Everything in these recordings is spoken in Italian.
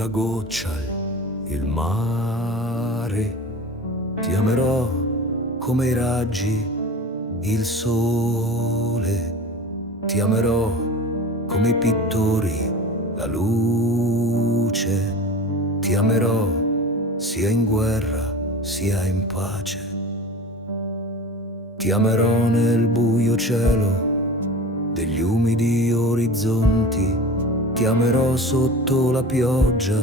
la goccia, il mare. Ti amerò come i raggi, il sole. Ti amerò come i pittori, la luce. Ti amerò sia in guerra sia in pace. Ti amerò nel buio cielo degli umidi orizzonti. Ti amerò sotto la pioggia,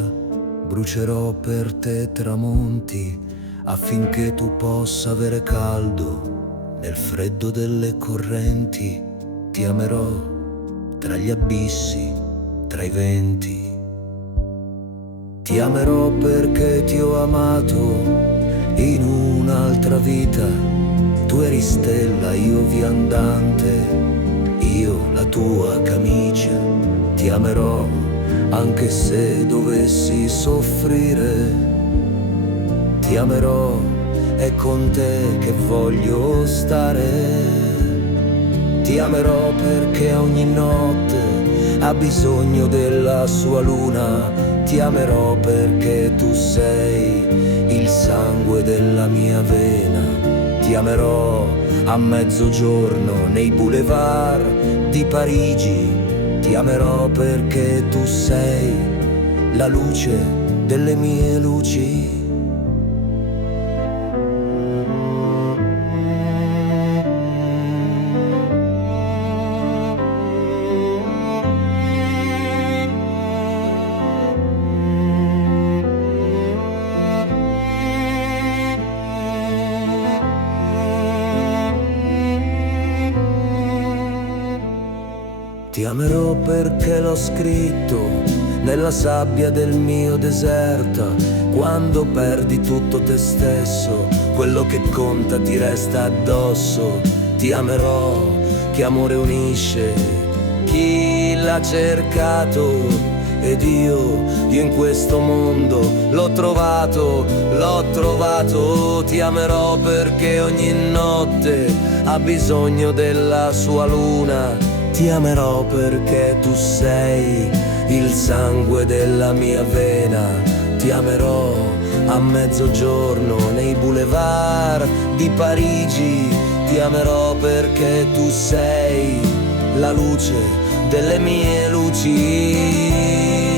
brucerò per te tramonti, affinché tu possa avere caldo nel freddo delle correnti. Ti amerò tra gli abissi, tra i venti. Ti amerò perché ti ho amato in un'altra vita. Tu eri stella, io viandante, io la tua camicia. Ti amerò anche se dovessi soffrire. Ti amerò, è con te che voglio stare. Ti amerò perché ogni notte ha bisogno della sua luna. Ti amerò perché tu sei il sangue della mia vena. Ti amerò a mezzogiorno nei boulevard di Parigi. Ti amerò perché tu sei la luce delle mie luci. Ti amerò perché l'ho scritto nella sabbia del mio deserto. Quando perdi tutto te stesso, quello che conta ti resta addosso. Ti amerò, che amore unisce chi l'ha cercato. Ed io in questo mondo l'ho trovato, l'ho trovato. Ti amerò perché ogni notte ha bisogno della sua luna. Ti amerò perché tu sei il sangue della mia vena. Ti amerò a mezzogiorno nei boulevard di Parigi. Ti amerò perché tu sei la luce delle mie luci.